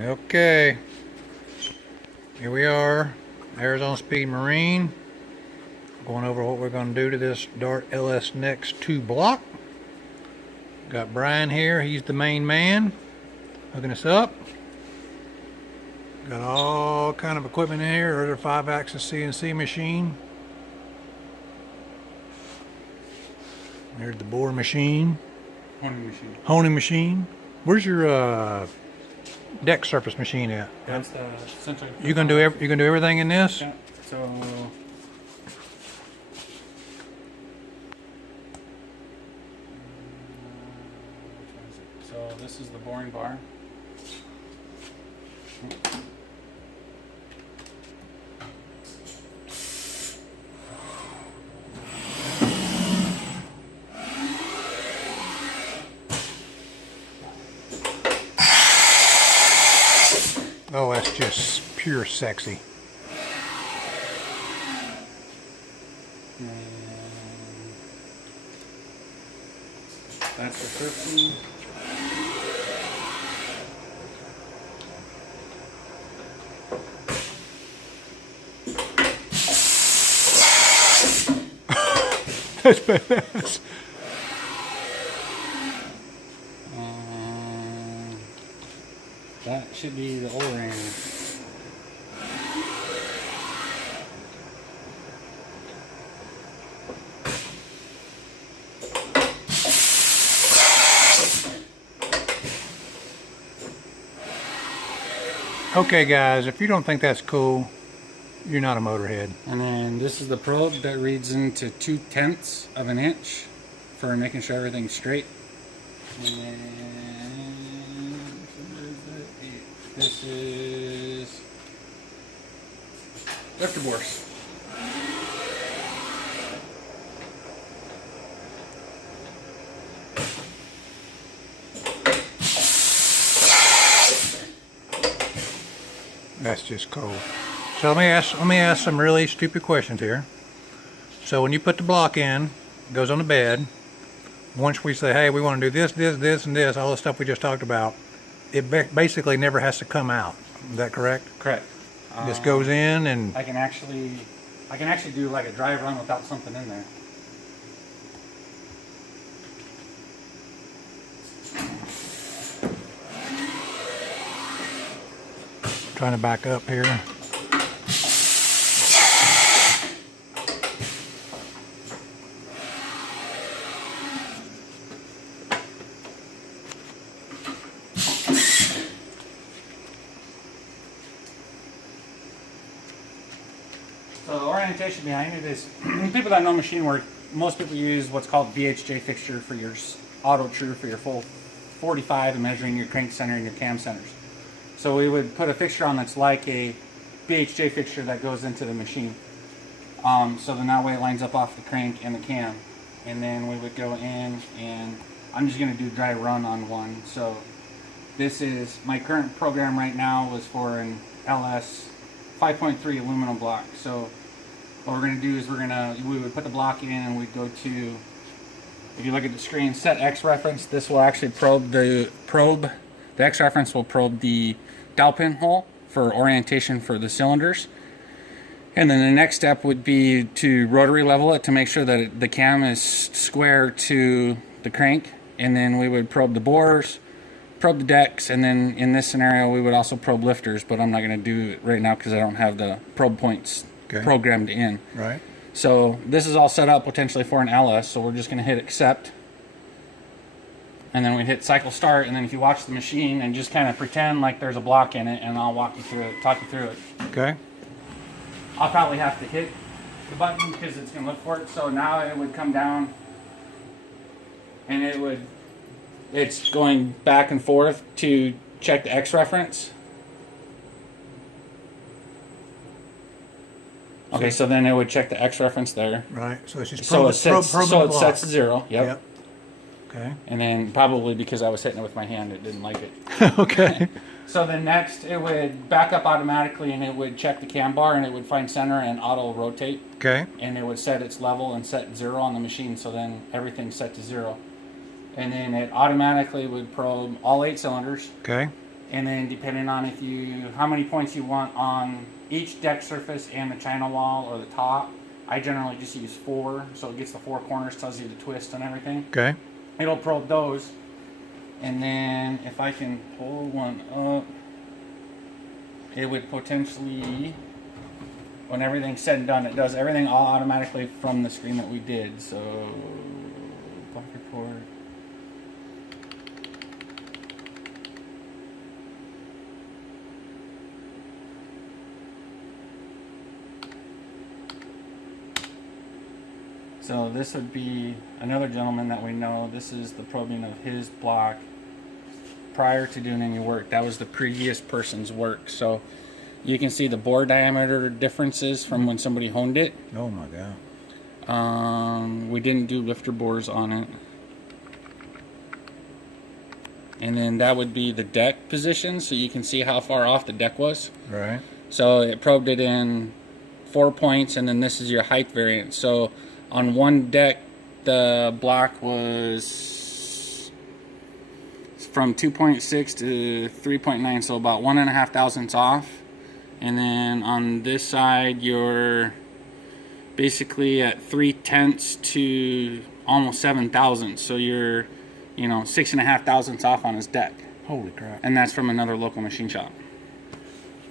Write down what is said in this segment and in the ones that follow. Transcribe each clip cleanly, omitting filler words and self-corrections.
Okay, here we are, Arizona Speed Marine, going over what we're going to do to this Dart LS Next 2 block. Got Brian here, he's the main man, hooking us up. Got all kind of equipment in here. There's a 5-axis CNC machine. There's the bore machine. Honing machine. Where's your deck surface machine at? That's the center. You gonna do everything in this? Yeah. So this is the boring bar. Oh, that's just pure sexy. That's the 13. That's badass. That should be the O-ring. Okay guys, if you don't think that's cool, you're not a motorhead. And then this is the probe that reads into 2/10 of an inch for making sure everything's straight. And this is lifter bores. That's just cool. So let me ask some really stupid questions here. So when you put the block in, it goes on the bed. Once we say, hey, we want to do this, this, this, and this, all the stuff we just talked about, it basically never has to come out. Is that correct? Correct. It just goes in and... I can actually do like a dry run without something in there. Trying to back up here. So the orientation behind it is, people that know machine work, most people use what's called VHJ fixture for your auto true for your full 45 and measuring your crank center and your cam centers. So we would put a fixture on that's like a VHJ fixture that goes into the machine. So then that way it lines up off the crank and the cam. And then we would go in and I'm just going to do dry run on one. So this is my current program right now was for an LS 5.3 aluminum block. So what we're going to do is we would put the block in and we'd go to, if you look at the screen, set X reference. This will actually the X reference will probe the dowel pin hole for orientation for the cylinders. And then the next step would be to rotary level it to make sure that the cam is square to the crank. And then we would probe the bores, probe the decks, and then in this scenario we would also probe lifters, but I'm not going to do it right now because I don't have the probe points programmed in. Right. So this is all set up potentially for an LS, so we're just going to hit accept. And then we hit cycle start, and then if you watch the machine and just kind of pretend like there's a block in it, and I'll talk you through it. Okay. I'll probably have to hit the button because it's going to look for it. So now it would come down, and it's going back and forth to check the X reference. Okay, so then it would check the X reference there. Right. So it's just So it sets to 0. Yep. Okay. And then probably because I was hitting it with my hand, it didn't like it. Okay. So then next, it would back up automatically, and it would check the cam bar, and it would find center and auto rotate. Okay. And it would set its level and set 0 on the machine, so then everything's set to 0. And then it automatically would probe all 8 cylinders. Okay. And then depending on how many points you want on each deck surface and the channel wall or the top, I generally just use 4, so it gets the 4 corners, tells you the twist and everything. Okay. It'll probe those, and then if I can pull one up, it would potentially, when everything's said and done, it does everything all automatically from the screen that we did. So, block report. So this would be another gentleman that we know. This is the probing of his block prior to doing any work. That was the previous person's work. So you can see the bore diameter differences from when somebody honed it. Oh my God. We didn't do lifter bores on it. And then that would be the deck position, so you can see how far off the deck was. Right. So it probed it in 4 points, and then this is your height variance. So on one deck, the block was from 2.6 to 3.9, so about 1.5 thousandths off. And then on this side, you're basically at 3/10 to almost 7 thousandths. So you're, 6.5 thousandths off on his deck. Holy crap. And that's from another local machine shop.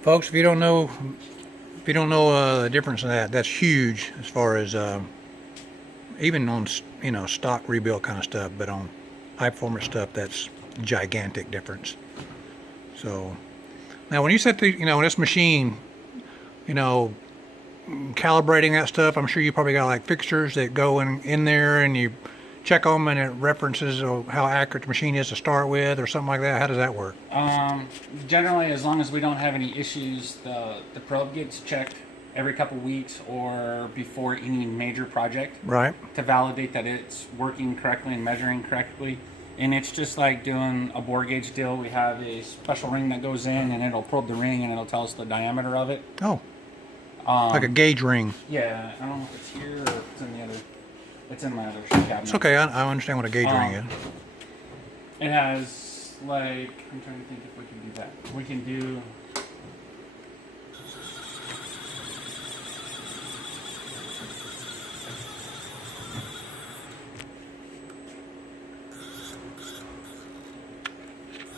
Folks, if you don't know the difference in that, that's huge as far as even on stock rebuild kind of stuff, but on high performance stuff, that's gigantic difference. So now when you set this machine, calibrating that stuff, I'm sure you probably got like fixtures that go in there and you check them and it references how accurate the machine is to start with or something like that. How does that work? Generally, as long as we don't have any issues, the probe gets checked every couple weeks or before any major project. Right. To validate that it's working correctly and measuring correctly. And it's just like doing a bore gauge deal. We have a special ring that goes in and it'll probe the ring and it'll tell us the diameter of it. Oh. Like a gauge ring. Yeah, I don't know if it's here or if it's in the other. It's in my other cabinet. It's okay. I understand what a gauge ring is. It has I'm trying to think if we can do that. We can do.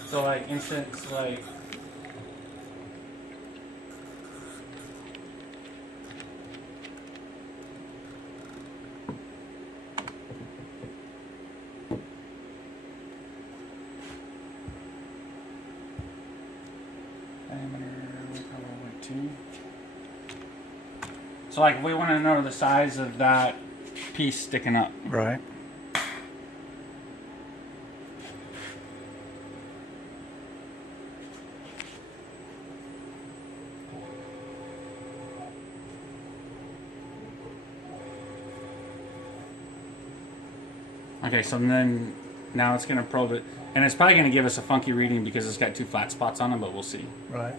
So instance so we want to know the size of that piece sticking up. Right. Okay, so then now it's going to probe it, and it's probably going to give us a funky reading because it's got 2 flat spots on it, but we'll see. Right.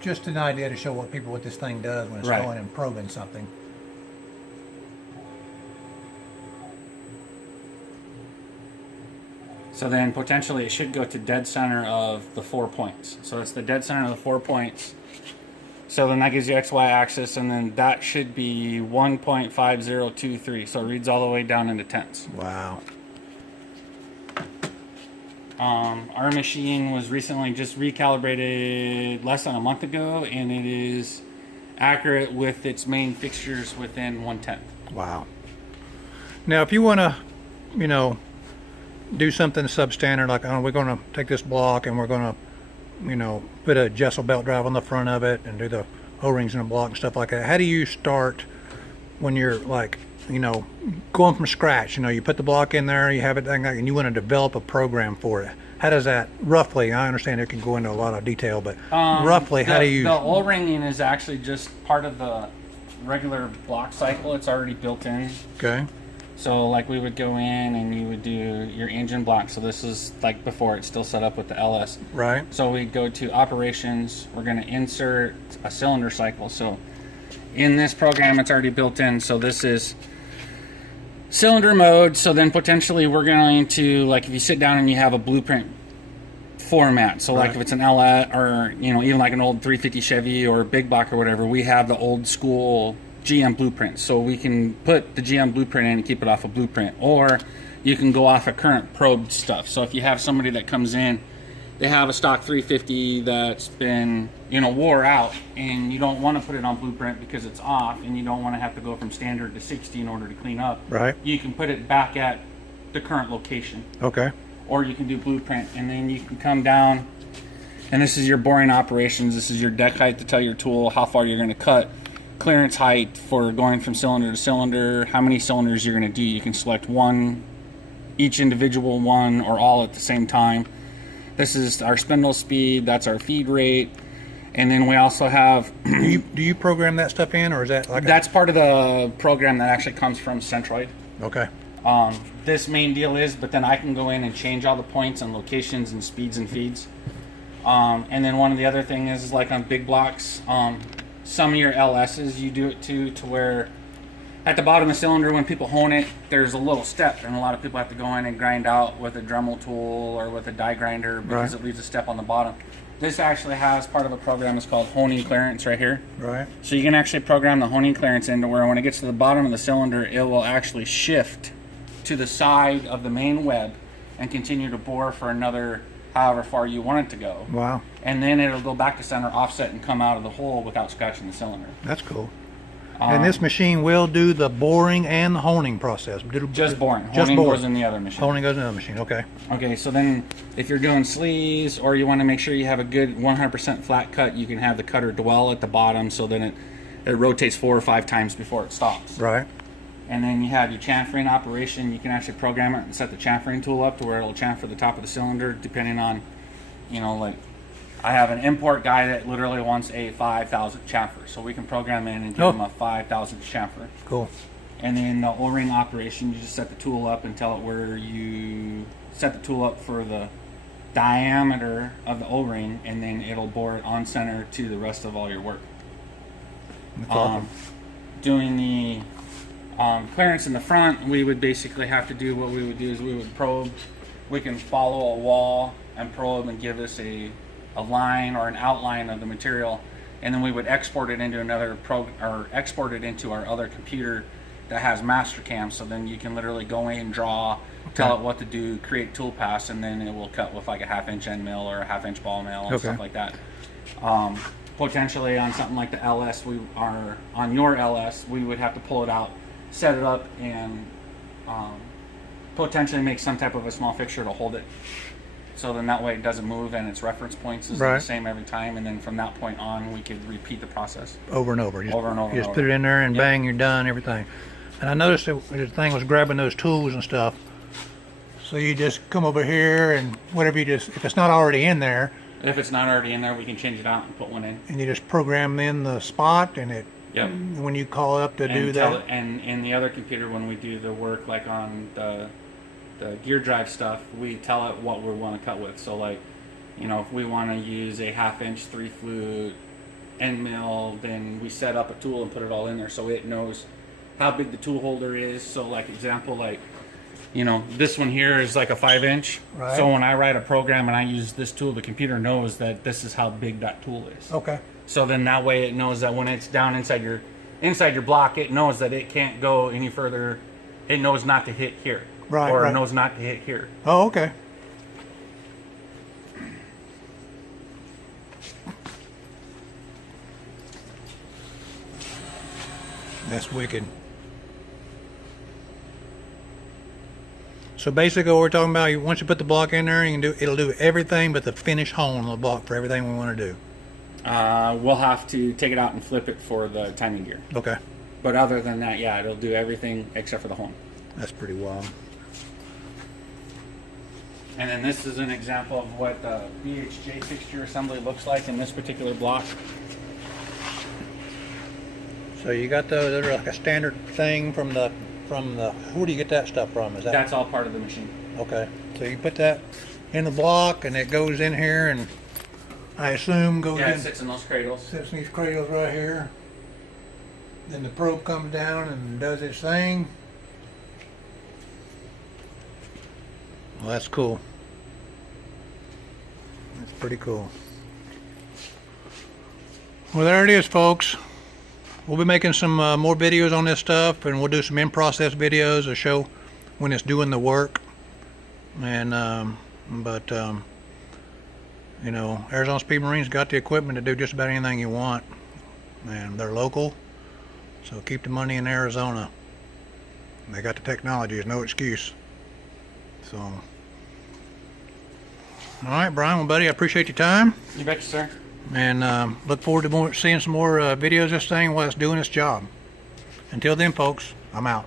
Just an idea to show what this thing does when it's Right. going and probing something. So then potentially it should go to dead center of the 4 points. So it's the dead center of the 4 points. So then that gives you XY axis, and then that should be 1.5023. So it reads all the way down into tenths. Wow. Our machine was recently just recalibrated less than a month ago, and it is accurate with its main fixtures within 1/10. Wow. Now, if you want to, do something substandard, like we're going to take this block and we're going to, put a Jessel belt drive on the front of it and do the O-rings in the block and stuff like that. How do you start when you're going from scratch? You put the block in there, you have it, and you want to develop a program for it. How does that roughly? I understand it can go into a lot of detail, but roughly, how do you? The O-ringing is actually just part of the regular block cycle. It's already built in. Okay. So we would go in and you would do your engine block. So this is like before, it's still set up with the LS. Right. So we go to operations. We're going to insert a cylinder cycle. So in this program, it's already built in. So this is cylinder mode. So then potentially we're going to, if you sit down and you have a blueprint format. So like Right. if it's an LS or even like an old 350 Chevy or big block or whatever, we have the old school GM blueprint. So we can put the GM blueprint in and keep it off a blueprint, or you can go off of current probed stuff. So if you have somebody that comes in, they have a stock 350 that's been wore out, and you don't want to put it on blueprint because it's off, and you don't want to have to go from standard to 60 in order to clean up. Right. You can put it back at the current location, Okay. or you can do blueprint, and then you can come down, and this is your boring operations. This is your deck height to tell your tool how far you're going to cut, clearance height for going from cylinder to cylinder, how many cylinders you're going to do. You can select one, each individual one, or all at the same time. This is our spindle speed, that's our feed rate, and then we also have Do you program that stuff in, or is that like that's part of the program that actually comes from Centroid. okay? This main deal is, but then I can go in and change all the points and locations and speeds and feeds. And then one of the other thing is like on big blocks, some of your LSs you do it to where at the bottom of the cylinder when people hone it, there's a little step, and a lot of people have to go in and grind out with a Dremel tool or with a die grinder because Right. it leaves a step on the bottom. This actually has part of a program that's called honing clearance right here. Right. So you can actually program the honing clearance into where when it gets to the bottom of the cylinder, it will actually shift to the side of the main web and continue to bore for another however far you want it to go. Wow, And then it'll go back to center offset and come out of the hole without scratching the cylinder. that's cool. And this machine will do the boring and the honing process. Just boring. Just Honing boring. goes in the other machine. Honing goes in the other machine. Okay. Okay, so then if you're doing sleeves or you want to make sure you have a good 100% flat cut, you can have the cutter dwell at the bottom so then it rotates 4 or 5 times before it stops. Right. And then you have your chamfering operation. You can actually program it and set the chamfering tool up to where it'll chamfer the top of the cylinder depending on, like I have an import guy that literally wants a 5,000 chamfer. So we can program in and give him a 5,000 chamfer. Cool. And then the O-ring operation, you just set the tool up and tell it where you set the tool up for the diameter of the O-ring, and then it'll bore it on center to the rest of all your work. That's awesome. Doing the clearance in the front, we would basically have to do what we would do is we would probe. We can follow a wall and probe and give us a line or an outline of the material, and then we would export it into export it into our other computer that has Mastercam. So then you can literally go in, draw, tell it what to do, create tool paths, and then it will cut with like a 1/2 end mill or a 1/2 inch ball mill and stuff like that. Potentially on something like the LS, on your LS, we would have to pull it out, set it up, and potentially make some type of a small fixture to hold it. So then that way it doesn't move and its reference points is the Right. same every time. And then from that point on, we could repeat the process. Over and over. Over and over You and just put over. it in there and Yep. bang, you're done. Everything. And I noticed that the thing was grabbing those tools and stuff. So you just come over here and whatever if it's not already in there, And if it's not already in there, we can change it out and put one in. and you just program in the spot, and Yep. when you call up to do that. And in the other computer, when we do the work, like on the gear drive stuff, we tell it what we want to cut with. So like, if we want to use a 1/2 inch 3 flute end mill, then we set up a tool and put it all in there so it knows how big the tool holder is. So like example, like, this one here is like a 5 inch. Right. So when I write a program and I use this tool, the computer knows that this is how big that tool is. Okay. So then that way it knows that when it's down inside your block, it knows that it can't go any further. It knows not to hit here. Right, Or right. it knows not to hit here. Oh, okay. That's wicked. So basically what we're talking about, once you put the block in there, it'll do everything but the finish hone on the block for everything we want to do. We'll have to take it out and flip it for the timing gear. Okay. But other than that, yeah, it'll do everything except for the hone. That's pretty wild. And then this is an example of what the BHJ fixture assembly looks like in this particular block. So you got those, they're like a standard thing from the, where do you get that stuff from? Is that? That's all part of the machine. Okay. So you put that in the block and it goes in here and I assume goes Yeah, it in, sits in those cradles. sits in these cradles right here. Then the probe comes down and does its thing. Well, that's cool. pretty cool. Well, there it is, folks. We'll be making some more videos on this stuff, and we'll do some in-process videos to show when it's doing the work. And you know, Arizona Speed Marine's got the equipment to do just about anything you want, and they're local, so keep the money in Arizona. They got the technology, there's no excuse. So, all right, Brian, well, buddy, I appreciate your time, You betcha, sir. and look forward to seeing some more videos of this thing while it's doing its job. Until then, folks, I'm out.